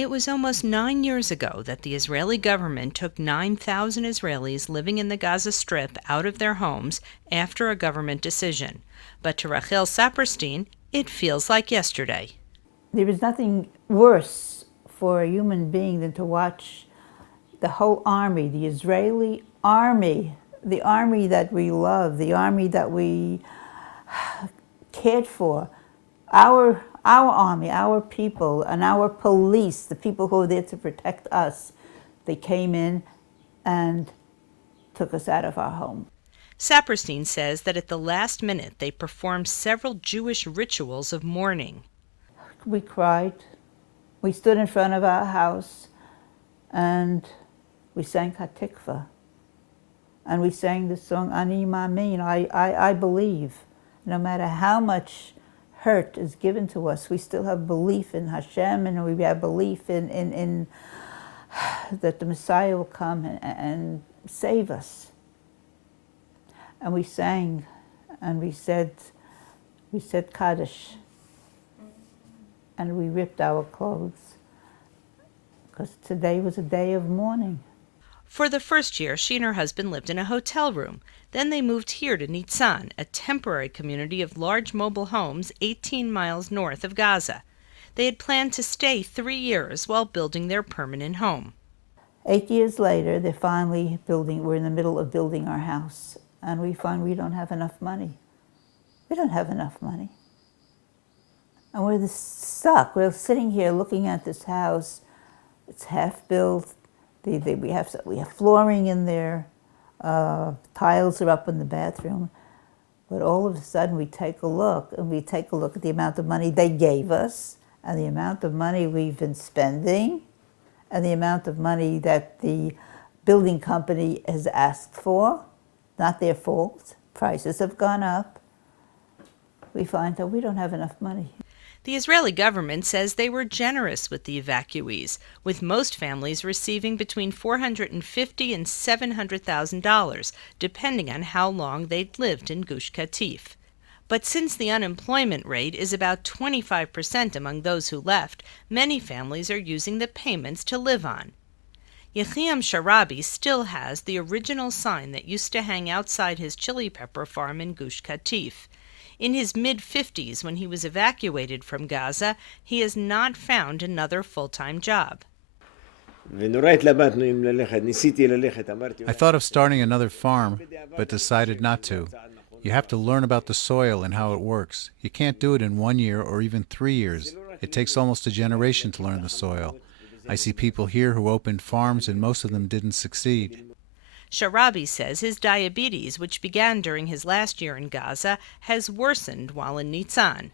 It was almost 9 years ago that the Israeli government took 9,000 Israelis living in the Gaza Strip out of their homes after a government decision. But to Rachel Saperstein, it feels like yesterday. There is nothing worse for a human being than to watch the whole army, the Israeli army, the army that we love, the army that we cared for, our army, our people, and our police, the people who are there to protect us, they came in and took us out of our home. Saperstein says that at the last minute they performed several Jewish rituals of mourning. We cried. We stood in front of our house and we sang Hatikva. And we sang the song Ani Mamin, I believe. No matter how much hurt is given to us, we still have belief in Hashem, and we have belief in that the Messiah will come and save us. And we sang, and we said Kaddish, and we ripped our clothes, because today was a day of mourning. For the first year, she and her husband lived in a hotel room. Then they moved here to Nitzan, a temporary community of large mobile homes 18 miles north of Gaza. They had planned to stay 3 years while building their permanent home. 8 years later, we're in the middle of building our house, and we find we don't have enough money. We don't have enough money. And we're stuck. We're sitting here looking at this house. It's half built. We have flooring in there. Tiles are up in the bathroom. But all of a sudden we take a look at the amount of money they gave us and the amount of money we've been spending and the amount of money that the building company has asked for. Not their fault. Prices have gone up. We find that we don't have enough money. The Israeli government says they were generous with the evacuees, with most families receiving between $450,000 and $700,000, depending on how long they'd lived in Gush Katif. But since the unemployment rate is about 25% among those who left, many families are using the payments to live on. Yechiam Sharabi still has the original sign that used to hang outside his chili pepper farm in Gush Katif. In his mid-50s, when he was evacuated from Gaza, he has not found another full-time job. I thought of starting another farm, but decided not to. You have to learn about the soil and how it works. You can't do it in 1 year or even 3 years. It takes almost a generation to learn the soil. I see people here who opened farms and most of them didn't succeed. Sharabi says his diabetes, which began during his last year in Gaza, has worsened while in Nitzan.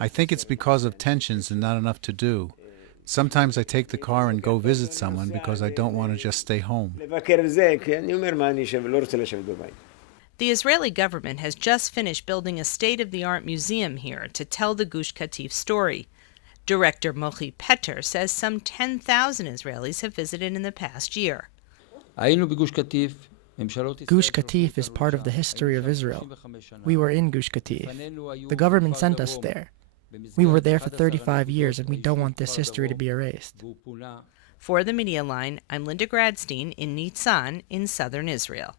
I think it's because of tensions and not enough to do. Sometimes I take the car and go visit someone because I don't want to just stay home. The Israeli government has just finished building a state-of-the-art museum here to tell the Gush Katif story. Director Mochi Peter says some 10,000 Israelis have visited in the past year. Gush Katif is part of the history of Israel. We were in Gush Katif. The government sent us there. We were there for 35 years, and we don't want this history to be erased. For the Media Line, I'm Linda Gradstein in Nitzan in southern Israel.